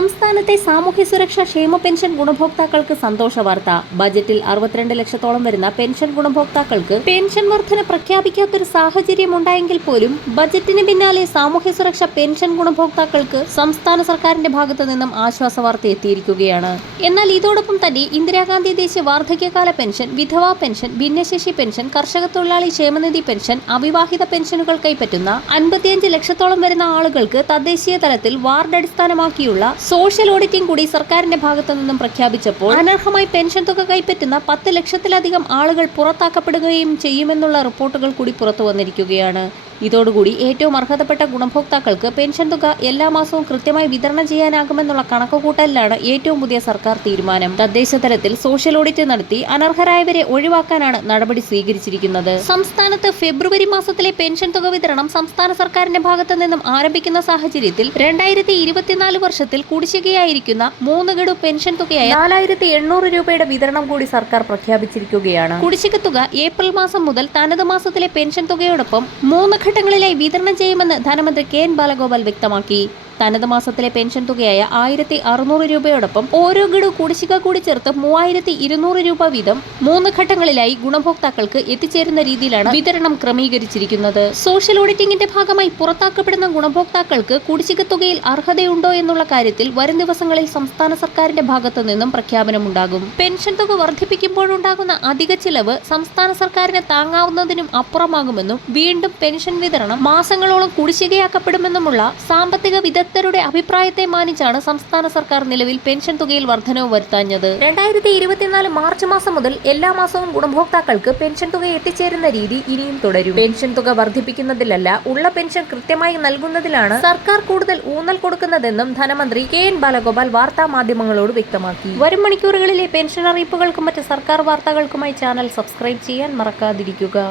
സംസ്ഥാനത്തെ സാമൂഹ്യ സുരക്ഷാ ക്ഷേമ പെൻഷൻ ഗുണഭോക്താക്കൾക്ക് സന്തോഷ വാർത്ത. ബജറ്റിൽ അറുപത്തിരണ്ട് ലക്ഷത്തോളം വരുന്ന പെൻഷൻ ഗുണഭോക്താക്കൾക്ക് പെൻഷൻ വർധന പ്രഖ്യാപിക്കാത്തൊരു സാഹചര്യം ഉണ്ടായെങ്കിൽ പോലും ബജറ്റിന് പിന്നാലെ സാമൂഹ്യ സുരക്ഷാ പെൻഷൻ ഗുണഭോക്താക്കൾക്ക് സംസ്ഥാന സർക്കാരിന്റെ ഭാഗത്തു നിന്നും ആശ്വാസ വാർത്ത എത്തിയിരിക്കുകയാണ്. എന്നാൽ ഇതോടൊപ്പം തന്നെ ഇന്ദിരാഗാന്ധി ദേശീയ വാർദ്ധക്യകാല പെൻഷൻ വിധവാ പെൻഷൻ ഭിന്നശേഷി പെൻഷൻ കർഷക തൊഴിലാളി ക്ഷേമനിധി പെൻഷൻ അവിവാഹിത പെൻഷനുകൾ കൈപ്പറ്റുന്ന അൻപത്തിയഞ്ച് ലക്ഷത്തോളം വരുന്ന ആളുകൾക്ക് തദ്ദേശീയ തലത്തിൽ വാർഡ് അടിസ്ഥാനമാക്കിയുള്ള സോഷ്യൽ ഓഡിറ്റിംഗ് കൂടി സർക്കാരിന്റെ ഭാഗത്തു നിന്നും പ്രഖ്യാപിച്ചപ്പോൾ അനർഹമായി പെൻഷൻ തുക കൈപ്പറ്റുന്ന പത്ത് ലക്ഷത്തിലധികം ആളുകൾ പുറത്താക്കപ്പെടുകയും ചെയ്യുമെന്നുള്ള റിപ്പോർട്ടുകൾ കൂടി പുറത്തു വന്നിരിക്കുകയാണ്. ഇതോടുകൂടി ഏറ്റവും അർഹതപ്പെട്ട ഗുണഭോക്താക്കൾക്ക് പെൻഷൻ തുക എല്ലാ മാസവും കൃത്യമായി വിതരണം ചെയ്യാനാകുമെന്നുള്ള കണക്കുകൂട്ടലിലാണ് ഏറ്റവും പുതിയ സർക്കാർ തീരുമാനം. തദ്ദേശ തലത്തിൽ സോഷ്യൽ ഓഡിറ്റ് നടത്തി അനർഹരായവരെ ഒഴിവാക്കാനാണ് നടപടി സ്വീകരിച്ചിരിക്കുന്നത്. സംസ്ഥാനത്ത് ഫെബ്രുവരി മാസത്തിലെ പെൻഷൻ തുക വിതരണം സംസ്ഥാന സർക്കാരിന്റെ ഭാഗത്തു നിന്നും ആരംഭിക്കുന്ന സാഹചര്യത്തിൽ രണ്ടായിരത്തി ഇരുപത്തിനാല് വർഷത്തിൽ കുടിശ്ശികയായിരിക്കുന്ന മൂന്ന് ഗഡു പെൻഷൻ തുകയായ നാലായിരത്തി എണ്ണൂറ് രൂപയുടെ വിതരണം കൂടി സർക്കാർ പ്രഖ്യാപിച്ചിരിക്കുകയാണ്. കുടിശ്ശിക തുക ഏപ്രിൽ മാസം മുതൽ തനത് മാസത്തിലെ പെൻഷൻ തുകയോടൊപ്പം മൂന്ന് ഘട്ടങ്ങളിലായി വിതരണം ചെയ്യുമെന്ന് ധനമന്ത്രി കെ എൻ ബാലഗോപാൽ വ്യക്തമാക്കി തനത് മാസത്തിലെ പെൻഷൻ തുകയായ ആയിരത്തി അറുന്നൂറ് രൂപയോടൊപ്പം ഓരോ ഗഡു കുടിശ്ശിക കൂടി ചേർത്ത് മൂവായിരത്തി ഇരുന്നൂറ് രൂപ വീതം മൂന്ന് ഘട്ടങ്ങളിലായി ഗുണഭോക്താക്കൾക്ക് എത്തിച്ചേരുന്ന രീതിയിലാണ് വിതരണം ക്രമീകരിച്ചിരിക്കുന്നത്. സോഷ്യൽ ഓഡിറ്റിംഗിന്റെ ഭാഗമായി പുറത്താക്കപ്പെടുന്ന ഗുണഭോക്താക്കൾക്ക് കുടിശ്ശിക തുകയിൽ അർഹതയുണ്ടോ എന്നുള്ള കാര്യത്തിൽ വരും ദിവസങ്ങളിൽ സംസ്ഥാന സർക്കാരിന്റെ ഭാഗത്തു നിന്നും പ്രഖ്യാപനമുണ്ടാകും. പെൻഷൻ തുക വർദ്ധിപ്പിക്കുമ്പോഴുണ്ടാകുന്ന അധിക ചിലവ് സംസ്ഥാന സർക്കാരിന് താങ്ങാവുന്നതിനും അപ്പുറമാകുമെന്നും വീണ്ടും പെൻഷൻ വിതരണം മാസങ്ങളോളം കുടിശ്ശികയാക്കപ്പെടുമെന്നുമുള്ള സാമ്പത്തിക വിദഗ്ധരുടെ അഭിപ്രായത്തെ മാനിച്ചാണ് സംസ്ഥാന സർക്കാർ നിലവിൽ പെൻഷൻ തുകയിൽ വർധനവ് വരുത്താഞ്ഞത്. രണ്ടായിരത്തി ഇരുപത്തിനാല് മാർച്ച് മാസം മുതൽ എല്ലാ മാസവും ഗുണഭോക്താക്കൾക്ക് പെൻഷൻ തുക എത്തിച്ചേരുന്ന രീതി ഇനിയും തുടരും. പെൻഷൻ തുക വർദ്ധിപ്പിക്കുന്നതിലല്ല ഉള്ള പെൻഷൻ കൃത്യമായി നൽകുന്നതിലാണ് സർക്കാർ കൂടുതൽ ഊന്നൽ കൊടുക്കുന്നതെന്നും ധനമന്ത്രി കെ എൻ ബാലഗോപാൽ വാർത്താ മാധ്യമങ്ങളോട് വ്യക്തമാക്കി. വരും മണിക്കൂറുകളിലെ പെൻഷൻ അറിയിപ്പുകൾക്കും മറ്റ് സർക്കാർ വാർത്തകൾക്കുമായി ചാനൽ സബ്സ്ക്രൈബ് ചെയ്യാൻ മറക്കാതിരിക്കുക.